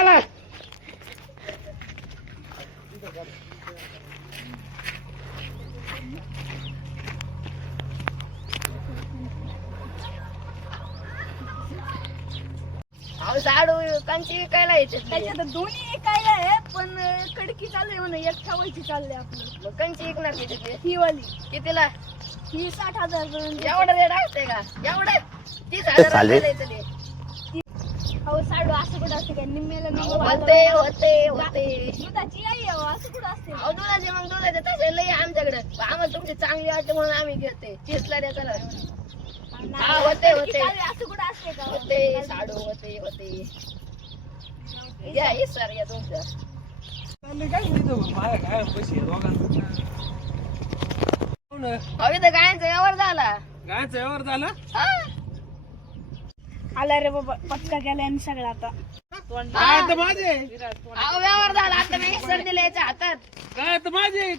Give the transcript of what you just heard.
चला साडू कांची विकायला येते त्याच्यात दोन्ही विकायला आहे पण कडकी चालले म्हणून एक ठेवायची चालले आपली. मग कांची विकणार किती ते ही वाली कितीला ही 60,000 पर्यंत. एवढं रेट असते का एवढं 30,000 द्यायचं ते अहो साडू असं कुठं असते काय निम्म्याला निम्म होते होते होते दुधाची आई अहो असं कुठं असते. अहो दुधाचे मग दुधाचे तसे लई आमच्याकडे आम्हाला तुमची चांगली वाटते म्हणून आम्ही घेते 30ला द्या चला हा होते होते असं कुठं असते का होते साडू होते होते घ्या हे सर या तुमच्या हवी तर गायचा यावर झाला गायचं यावर झालं हा. आला रे बाबा पटका केला आणि सगळं आता काय तर माझे अहो व्यवहार झाला आता मी सर दिले याच्या हातात काय तर माझे